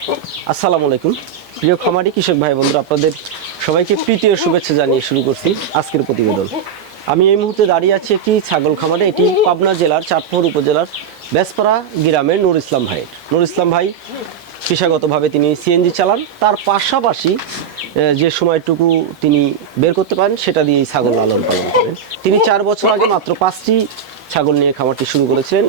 আসসালামু আলাইকুম প্রিয় খামারি কৃষক ভাই বন্ধুরা, আপনাদের সবাইকে প্রীতি ও শুভেচ্ছা জানিয়ে শুরু করছি আজকের প্রতিবেদন। আমি এই মুহূর্তে দাঁড়িয়ে আছি একটি ছাগল খামারে। এটি পাবনা জেলার চাঁদপুর উপজেলার বেসপাড়া গ্রামের নুর ইসলাম ভাই। নুর ইসলাম ভাই পেশাগতভাবে তিনি সিএনজি চালান, তার পাশাপাশি যে সময়টুকু তিনি বের করতে পারেন সেটা দিয়েই ছাগল লালন পালন করেন। তিনি 4 বছর আগে মাত্র 5টি ছাগল নিয়ে খামারটি শুরু করেছিলেন।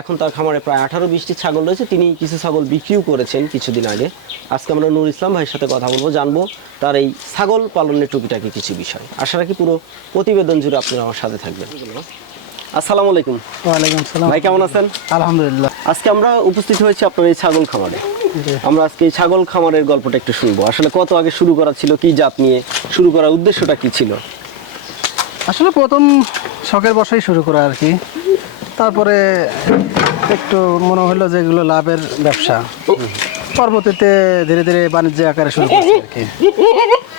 এখন তার খামারে প্রায় 18-20টি ছাগল রয়েছে। তিনি কিছু ছাগল বিক্রিও করেছেন কিছুদিন আগে। আজকে আমরা নুর ইসলাম ভাইয়ের সাথে কথা বলবো, জানবো তার এই ছাগল পালনের টুকিটাকি কিছু বিষয়। আশা রাখি পুরো প্রতিবেদন জুড়ে আপনারা আমার সাথে থাকবেন। আসসালামু আলাইকুম। ওয়ালাইকুম আসসালাম ভাই, কেমন আছেন? আলহামদুলিল্লাহ। আজকে আমরা উপস্থিত হয়েছি আপনার এই ছাগল খামারে। আমরা আজকে এই ছাগল খামারের গল্পটা একটু শুনবো। আসলে কত আগে শুরু করা ছিল, কি জাত নিয়ে শুরু করার উদ্দেশ্যটা কি ছিল? আসলে প্রথম শখের বসাই শুরু করা আর কি, তারপরে একটু মনে হলো যে এগুলো লাভের ব্যবসা, পরবর্তীতে ধীরে ধীরে বাণিজ্য আকারে শুরু করছি আর কি।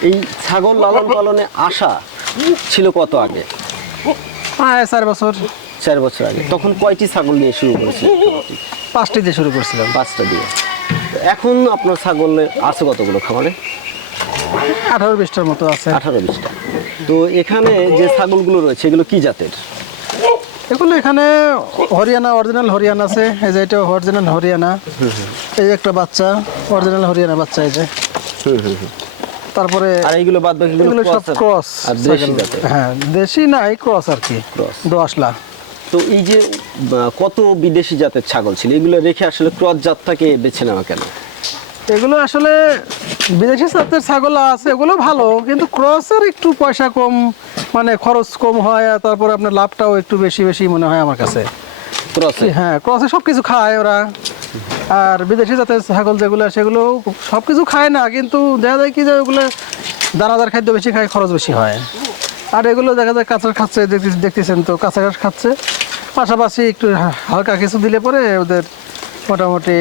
এই ছাগল লালন পালনে আশা ছিল কত আগে? প্রায় 4 বছর। 4 বছর আগে। তখন কয়টি ছাগল নিয়ে শুরু করেছিলেন? 5টি দিয়ে শুরু করছিলাম। 5টা দিয়ে। এখন আপনার ছাগল আছে কতগুলো খামারে? 18-20টার মতো আছে। 18-20টা। তো এখানে যে ছাগলগুলো রয়েছে এগুলো কি জাতের? এগুলো এখানে হরিয়ানা, অরিজিনাল হরিয়ানা আছে। এই যে এটা অরিজিনাল হরিয়ানা, এই একটা বাচ্চা অরিজিনাল হরিয়ানা বাচ্চা, এই যে। তারপরে আর এইগুলো বাদ বাকিগুলো সব ক্রস। আর দেশি জাতের? হ্যাঁ, দেশি নাই, ক্রস আর কি, ক্রস। দোআঁশলা। তো এই যে কত বিদেশি জাতের ছাগল ছিল, এগুলো রেখে আসলে ক্রস জাতটাকে বেছে নেওয়া কেন? এগুলো আসলে বিদেশি জাতের ছাগল আছে, এগুলো ভালো, কিন্তু ক্রসের একটু পয়সা কম, মানে খরচ কম হয়, আর তারপরে আপনার লাভটাও একটু বেশি বেশি মনে হয় আমার কাছে। ক্রসে? হ্যাঁ, ক্রসে সব কিছু খায় ওরা। আর বিদেশি জাতের ছাগল যেগুলো সেগুলো সব কিছু খায় না, কিন্তু দেখা যায় কি যে ওগুলো দানাদার খাদ্য বেশি খায়, খরচ বেশি হয়। আর এগুলো দেখা যায় কাঁচা খাচ্ছে, দেখতেছেন তো, কাঁচা ঘাস খাচ্ছে, পাশাপাশি একটু হালকা কিছু দিলে পরে ওদের মোটামুটি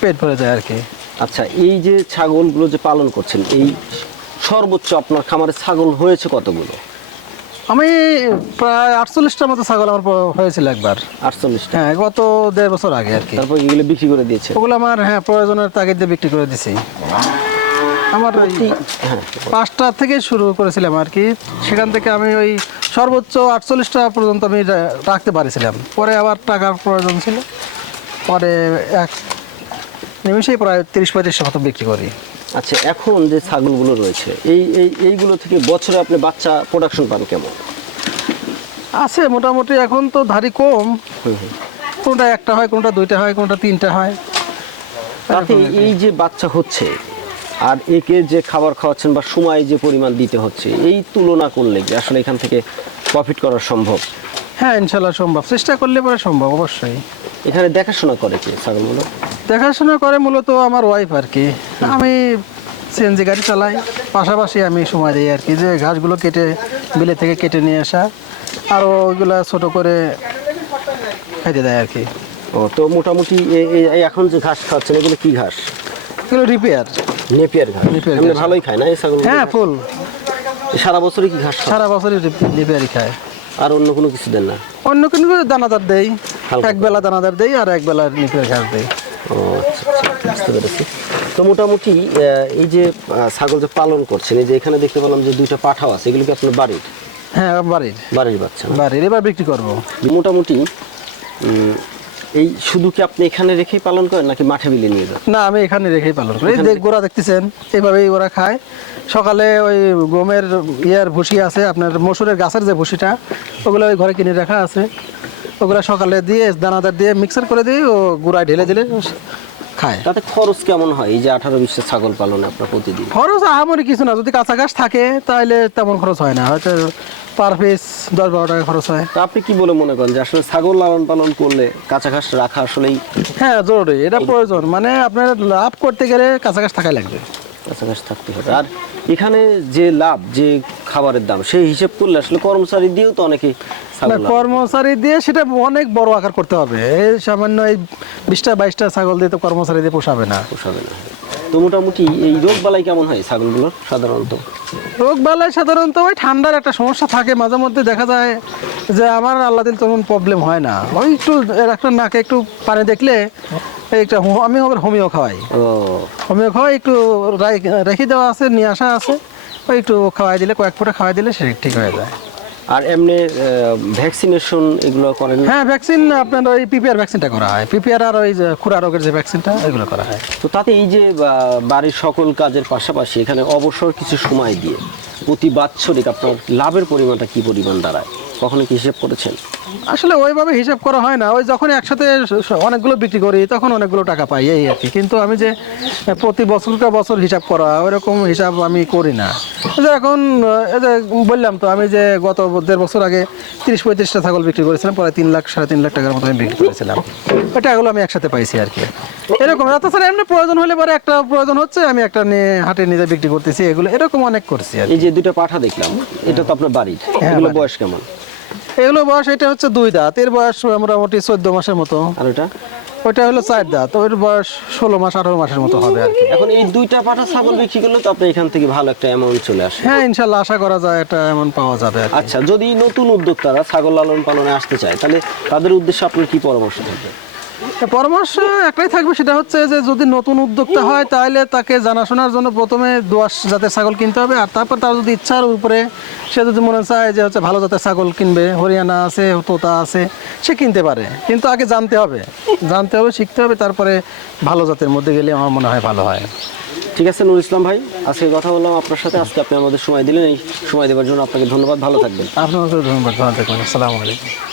পেট ভরে যায় আর কি। আচ্ছা, এই যে ছাগলগুলো যে পালন করছেন, এই সর্বোচ্চ আপনার খামারে ছাগল হয়েছে কতগুলো? আমি প্রায় 48টার মতো ছাগল আমার হয়েছিল একবার। 48টা? হ্যাঁ, গত 1.5 বছর আগে আর কি। তারপর এগুলো বিক্রি করে দিয়েছে? ওগুলো আমার প্রয়োজনের তাগিদে বিক্রি করে দিছি। আমার ওই 5টা থেকে শুরু করেছিলাম আর কি, সেখান থেকে আমি ওই সর্বোচ্চ 48টা পর্যন্ত আমি রাখতে পারিছিলাম। পরে আবার টাকার প্রয়োজন ছিল, পরে এক নিমিষেই প্রায় 30-35টা মতো বিক্রি করি। আচ্ছা, এখন যে ছাগলগুলো রয়েছে এইগুলো থেকে বছরে আপনি বাচ্চা প্রোডাকশন পান কেমন? আছে মোটামুটি। এখন তো ধারি কম, কোনটা একটা হয়, কোনটা 2টা হয়, কোনটা 3টা হয়। তাতে এই যে বাচ্চা হচ্ছে আর একে যে খাবার খাওয়াচ্ছেন বা সময় যে পরিমাণ দিতে হচ্ছে, এই তুলনা করলে কি আসলে এখান থেকে প্রফিট করা সম্ভব? হ্যাঁ, ইনশাল্লাহ সম্ভব, চেষ্টা করলে পরে সম্ভব অবশ্যই। এখানে দেখাশোনা করে কি ছাগলগুলো? দেখাশোনা করে মূলত আমার ওয়াইফ আর কি। আমি সিএনজি গাড়ি চালাই, পাশাপাশি আমি সময় দিই আর কি, যে ঘাসগুলো কেটে বিলে থেকে কেটে নিয়ে আসা, আর ওইগুলো ছোটো করে খাইতে দেয় আর কি। ও, তো মোটামুটি এখন যে ঘাস খাওয়াচ্ছেন এগুলো কি ঘাস? এগুলো রিপেয়ার, নেপিয়ার ঘাস। এমনি ভালোই খায় না এই ছাগল? হ্যাঁ, ফুল সারা বছরই কি ঘাস খায়? সারা বছরই রিপেয়ারই খায়। আর অন্য কোনো কিছু দেন না? অন্য কোনো দানাদার দেই, হালকা। একবেলা দানাদার দেই আর একবেলা রিপেয়ার ঘাস দেই। ও আচ্ছা আচ্ছা, বুঝতে পেরেছি। তো মোটামুটি এই যে ছাগল যে পালন করছেন, এই যে এখানে দেখতে পেলাম যে 2টা পাঠাও আছে, এগুলো কি আপনার বাড়ির? হ্যাঁ, বাড়ির বাচ্চা? বাড়ির, এবার বিক্রি করবো। মোটামুটি এই শুধু কি আপনি এখানে রেখেই পালন করেন নাকি মাঠে বিলে নিয়ে যান? না, আমি এখানে রেখেই পালন করি। গোড়া দেখতেছেন, এইভাবেই ওরা খায়। সকালে ওই গমের ভুসি আছে, আপনার মসুরের গাছের যে ভুসিটা, ওগুলো ওই ঘরে কিনে রাখা আছে, ওগুলো সকালে দিয়ে দানাদার দিয়ে মিক্সার করে দিয়ে ও গুঁড়ায় ঢেলে দিলে খায়। তাতে খরচ কেমন হয় এই যে 18-20টা ছাগল পালনে আপনার প্রতিদিন? খরচ আহামরি কিছু না, যদি কাঁচা ঘাস থাকে তাহলে তেমন খরচ হয় না, হয়তো পার পিস 10-12 টাকা খরচ হয়। তা আপনি কি বলে মনে করেন যে আসলে ছাগল লালন পালন করলে কাঁচা ঘাস রাখা আসলেই? হ্যাঁ, জরুরি, এটা প্রয়োজন। মানে আপনার লাভ করতে গেলে কাঁচা ঘাস থাকাই লাগবে, কাঁচা ঘাস থাকতে হবে। আর এখানে যে লাভ, যে খাবারের দাম, সেই হিসেব করলে আসলে কর্মচারী দিয়েও তো অনেকে কর্মচারী দিয়ে সেটা অনেক বড় আকার করতে হবে। এই সামান্য এই 20টা-22টা ছাগল দিয়ে তো কর্মচারী দিয়ে পোষাবে না। তো মোটামুটি এই রোগ বালাই কেমন হয় ছাগলগুলোর সাধারণত? রোগ বালাই সাধারণত ওই ঠান্ডার একটা সমস্যা থাকে, মাঝে মধ্যে দেখা যায় যে আমার আল্লাহ দিল তেমন প্রবলেম হয় না, ওই একটু একটা নাকে একটু পানি দেখলে একটা আমি আবার হোমিও খাওয়াই, হোমিও খাওয়াই একটু রেখে দেওয়া আছে, নিয়ে আসা আছে, ওই একটু খাওয়াই দিলে, কয়েক ফোঁটা খাওয়াই দিলে সে ঠিক হয়ে যায়। আর এমনি ভ্যাকসিনেশন এগুলো করেন? হ্যাঁ, ভ্যাকসিন আপনার ওই পিপিআর ভ্যাকসিনটা করা হয়, পিপিআর আর ওই যে খুরা রোগের যে ভ্যাকসিনটা এগুলো করা হয়। তো তাতে এই যে বাড়ির সকল কাজের পাশাপাশি এখানে অবসর কিছু সময় দিয়ে প্রতি বাৎসরিক আপনার লাভের পরিমাণটা কি পরিমাণ দাঁড়ায়, কখনো কি হিসেব করেছেন? আসলে ওইভাবে হিসাব করা হয় না, ওই যখন একসাথে অনেকগুলো বিক্রি করি তখন অনেকগুলো টাকা পাই এই আর কি, কিন্তু আমি যে প্রতি বছরটা বছর হিসাব করা ওইরকম হিসাব আমি করি না। যে এখন এই যে বললাম তো, আমি যে গত 1.5 বছর আগে 30-35টা ছাগল বিক্রি করেছিলাম, পরে 3 লাখ 3.5 লাখ টাকার মতো আমি বিক্রি করেছিলাম, ওই টাকাগুলো আমি একসাথে পাইছি আর কি। এরকম তাছাড়া এমনি প্রয়োজন হলে পরে একটা প্রয়োজন হচ্ছে আমি একটা নিয়ে হাটে নিজে বিক্রি করতেছি, এগুলো এরকম অনেক করছি আর কি। এই যে দুটো পাঠা দেখলাম, এটা তো আপনার বাড়ির, এগুলো বয়স কেমন? এগুলো বয়স, এটা হচ্ছে 2 দাঁত, এর বয়স মোটামুটি 14 মাসের মতো। আর ওটা? ওইটা হলো 4 দাঁত, ওর বয়স 16 মাস 18 মাসের মতো হবে আর কি। এখন এই দুইটা পাঠা ছাগল বিক্রি করলে তো আপনি এখান থেকে ভালো একটা অ্যামাউন্ট চলে আসে। হ্যাঁ, ইনশাল্লাহ আশা করা যায় এটা এমন পাওয়া যাবে আর কি। আচ্ছা, যদি নতুন উদ্যোক্তারা ছাগল লালন পালনে আসতে চায় তাহলে তাদের উদ্দেশ্যে আপনার কি পরামর্শ থাকবে? পরামর্শ একটাই থাকবে, সেটা হচ্ছে যে যদি নতুন উদ্যোক্তা হয় তাহলে তাকে জানাশোনার জন্য প্রথমে দোআঁশ জাতের ছাগল কিনতে হবে, আর তারপর তার যদি ইচ্ছার উপরে সে যদি মনে চায় যে হচ্ছে ভালো জাতের ছাগল কিনবে, হরিয়ানা আছে, তোতা আছে, সে কিনতে পারে, কিন্তু আগে জানতে হবে, শিখতে হবে, তারপরে ভালো জাতের মধ্যে গেলে আমার মনে হয় ভালো হয়। ঠিক আছে নুর ইসলাম ভাই, আজকে কথা বললাম আপনার সাথে, আজকে আপনি আমাদের সময় দিলেন, এই সময় দেওয়ার জন্য আপনাকে ধন্যবাদ, ভালো থাকবেন। আপনাকে ধন্যবাদ, ভালো থাকবেন, আসসালামু আলাইকুম।